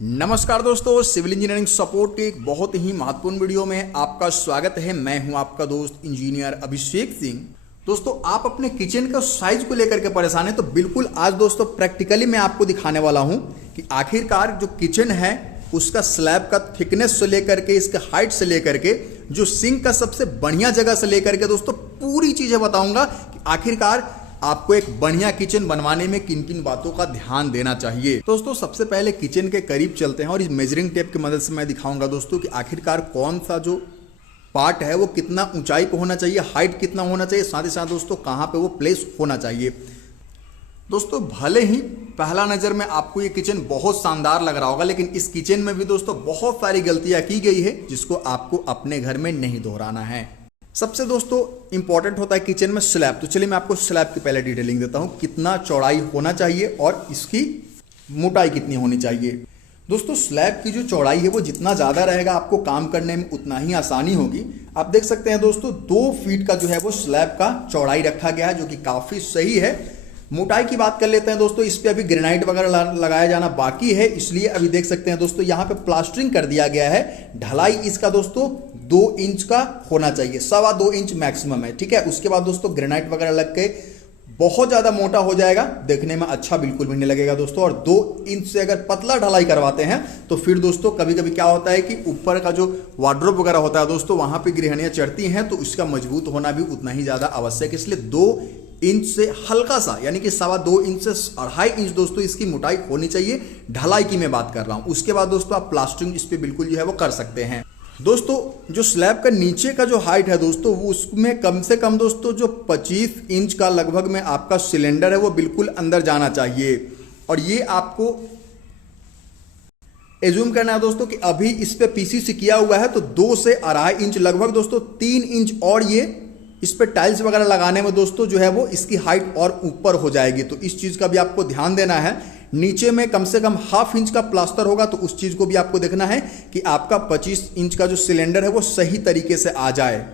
नमस्कार दोस्तों, civil engineering support के एक बहुत ही महत्वपूर्ण वीडियो में आपका स्वागत है। मैं हूं आपका दोस्त इंजीनियर अभिषेक सिंह। दोस्तों, आप अपने किचन का साइज को लेकर के परेशान हैं तो बिल्कुल आज दोस्तों प्रैक्टिकली मैं आपको दिखाने वाला हूं कि आखिरकार जो किचन है उसका स्लैब का थिकनेस से लेकर के, इसका हाइट से लेकर के, जो सिंक का सबसे बढ़िया जगह से लेकर के दोस्तों पूरी चीजें बताऊंगा कि आखिरकार आपको एक बढ़िया किचन बनवाने में किन किन बातों का ध्यान देना चाहिए। दोस्तों, सबसे पहले किचन के करीब चलते हैं और इस मेजरिंग टेप की मदद से मैं दिखाऊंगा दोस्तों कि आखिरकार कौन सा जो पार्ट है वो कितना ऊंचाई पे होना चाहिए, हाइट कितना होना चाहिए, साथ ही साथ दोस्तों कहाँ पे वो प्लेस होना चाहिए। दोस्तों, भले ही पहला नज़र में आपको ये किचन बहुत शानदार लग रहा होगा, लेकिन इस किचन में भी दोस्तों बहुत सारी गलतियां की गई है जिसको आपको अपने घर में नहीं दोहराना है। सबसे दोस्तों इंपॉर्टेंट होता है किचन में स्लैब। तो चलिए मैं आपको स्लैब की पहले डिटेलिंग देता हूं, कितना चौड़ाई होना चाहिए और इसकी मोटाई कितनी होनी चाहिए। दोस्तों, स्लैब की जो चौड़ाई है वो जितना ज़्यादा रहेगा आपको काम करने में उतना ही आसानी होगी। आप देख सकते हैं दोस्तों 2 फीट का जो है वो स्लैब का चौड़ाई रखा गया है, जो कि काफ़ी सही है। मोटाई की बात कर लेते हैं दोस्तों, इस पे अभी ग्रेनाइट वगैरह लगाया जाना बाकी है, इसलिए अभी देख सकते हैं दोस्तों यहाँ पे प्लास्टरिंग कर दिया गया है। ढलाई इसका दोस्तों 2 इंच का होना चाहिए, 2.25 इंच मैक्सिमम है, ठीक है। उसके बाद दोस्तों ग्रेनाइट वगैरह लग के बहुत ज़्यादा मोटा हो जाएगा, देखने में अच्छा बिल्कुल भी नहीं लगेगा दोस्तों। और 2 इंच से अगर पतला ढलाई करवाते हैं तो फिर दोस्तों कभी कभी क्या होता है कि ऊपर का जो वार्डरोब वगैरह होता है दोस्तों वहाँ पे गृहणियाँ चढ़ती हैं, तो इसका मजबूत होना भी उतना ही ज़्यादा आवश्यक है। इसलिए 2 इंच से हल्का सा यानी कि 2.25 इंच से 2.5 इंच दोस्तों इसकी मोटाई होनी चाहिए। ढलाई की मैं बात कर रहा हूँ। उसके बाद दोस्तों आप प्लास्टरिंग इस पे बिल्कुल जो है वो कर सकते हैं। दोस्तों, जो स्लैब का नीचे का जो हाइट है दोस्तों वो उसमें कम से कम दोस्तों जो 25 इंच का लगभग में आपका सिलेंडर है वो बिल्कुल अंदर जाना चाहिए। और ये आपको एज्यूम करना है दोस्तों कि अभी इस पे पीसीसी किया हुआ है तो 2 से 2.5 इंच लगभग दोस्तों 3 इंच और ये इस पे टाइल्स वगैरह लगाने में दोस्तों जो है वो इसकी हाइट और ऊपर हो जाएगी। तो इस चीज़ का भी आपको ध्यान देना है। नीचे में कम से कम 1/2 इंच का प्लास्टर होगा तो उस चीज़ को भी आपको देखना है कि आपका 25 इंच का जो सिलेंडर है वो सही तरीके से आ जाए।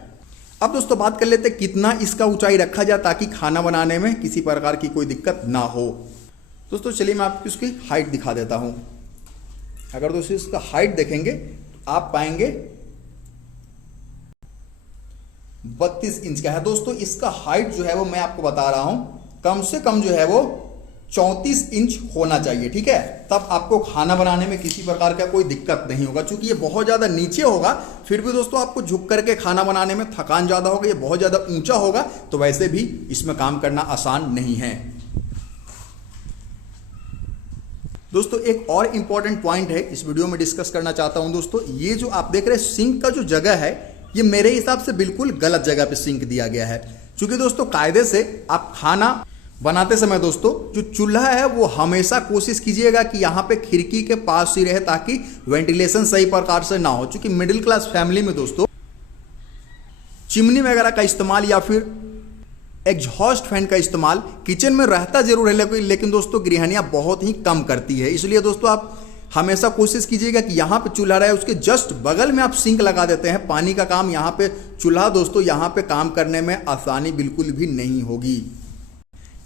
अब दोस्तों बात कर लेते हैं कितना इसका ऊंचाई रखा जाए ताकि खाना बनाने में किसी प्रकार की कोई दिक्कत ना हो। दोस्तों चलिए मैं आपको इसकी हाइट दिखा देता हूँ। अगर दोस्तों इसका हाइट देखेंगे तो आप पाएंगे 32 इंच का है। दोस्तों इसका हाइट जो है वो मैं आपको बता रहा हूं कम से कम जो है वो 34 इंच होना चाहिए, ठीक है। तब आपको खाना बनाने में किसी प्रकार का कोई दिक्कत नहीं होगा। चूंकि ये बहुत ज़्यादा नीचे होगा फिर भी दोस्तों आपको झुक करके खाना बनाने में थकान ज़्यादा होगा। ये बहुत ज़्यादा ऊंचा होगा तो वैसे भी इसमें काम करना आसान नहीं है। दोस्तों एक और इंपॉर्टेंट पॉइंट है इस वीडियो में डिस्कस करना चाहता हूं दोस्तों। ये जो आप देख रहे हैं सिंक का जो जगह है ये मेरे हिसाब से बिल्कुल गलत जगह पे सिंक दिया गया है। क्योंकि दोस्तों कायदे से आप खाना बनाते समय दोस्तों जो चूल्हा है वो हमेशा कोशिश कीजिएगा कि यहाँ पे खिड़की के पास ही रहे ताकि वेंटिलेशन सही प्रकार से ना हो। क्योंकि मिडिल क्लास फैमिली में दोस्तों चिमनी वगैरह का इस्तेमाल या फिर एग्जॉस्ट फैन का इस्तेमाल किचन में रहता जरूर है, लेकिन दोस्तों गृहिणियाँ बहुत ही कम करती है। इसलिए दोस्तों आप हमेशा कोशिश कीजिएगा कि यहाँ पे चूल्हा रहे, उसके जस्ट बगल में आप सिंक लगा देते हैं। पानी का काम यहाँ पे चूल्हा दोस्तों यहाँ पे काम करने में आसानी बिल्कुल भी नहीं होगी।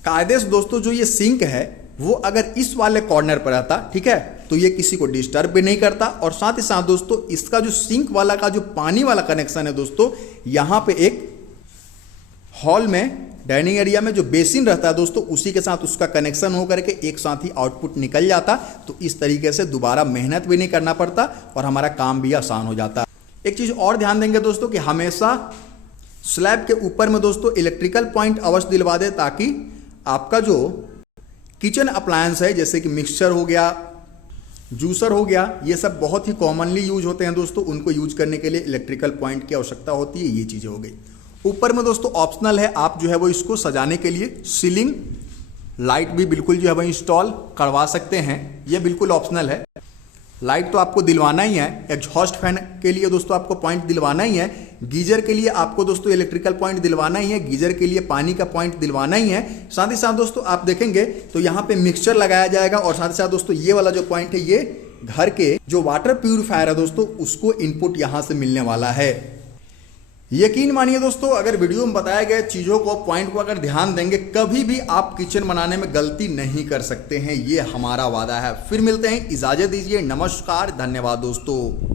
कायदे से दोस्तों जो ये सिंक है वो अगर इस वाले कॉर्नर पर रहता, ठीक है, तो ये किसी को डिस्टर्ब भी नहीं करता। और साथ ही साथ दोस्तों इसका जो सिंक वाला का जो पानी वाला कनेक्शन है दोस्तों यहाँ पे एक हॉल में डाइनिंग एरिया में जो बेसिन रहता है दोस्तों उसी के साथ उसका कनेक्शन हो करके एक साथ ही आउटपुट निकल जाता। तो इस तरीके से दोबारा मेहनत भी नहीं करना पड़ता और हमारा काम भी आसान हो जाता। एक चीज़ और ध्यान देंगे दोस्तों कि हमेशा स्लैब के ऊपर में दोस्तों इलेक्ट्रिकल पॉइंट अवश्य दिलवा दे ताकि आपका जो किचन अप्लायंस है जैसे कि मिक्सचर हो गया, जूसर हो गया, ये सब बहुत ही कॉमनली यूज होते हैं दोस्तों, उनको यूज करने के लिए इलेक्ट्रिकल पॉइंट की आवश्यकता होती है। ये चीज़ें हो गई। ऊपर में दोस्तों ऑप्शनल है, आप जो है वो इसको सजाने के लिए सीलिंग लाइट भी बिल्कुल जो है वो इंस्टॉल करवा सकते हैं। ये बिल्कुल ऑप्शनल है। लाइट तो आपको दिलवाना ही है। एग्जॉस्ट फैन के लिए दोस्तों आपको पॉइंट दिलवाना ही है। गीजर के लिए आपको दोस्तों इलेक्ट्रिकल पॉइंट दिलवाना ही है। गीजर के लिए पानी का पॉइंट दिलवाना ही है। साथ ही साथ दोस्तों आप देखेंगे तो यहाँ पे मिक्सचर लगाया जाएगा। और साथ ही साथ दोस्तों ये वाला जो पॉइंट है ये घर के जो वाटर प्यूरिफायर है दोस्तों उसको इनपुट यहाँ से मिलने वाला है। यकीन मानिए दोस्तों, अगर वीडियो में बताए गए चीज़ों को, पॉइंट को अगर ध्यान देंगे, कभी भी आप किचन बनाने में गलती नहीं कर सकते हैं। ये हमारा वादा है। फिर मिलते हैं, इजाज़त दीजिए, नमस्कार, धन्यवाद दोस्तों।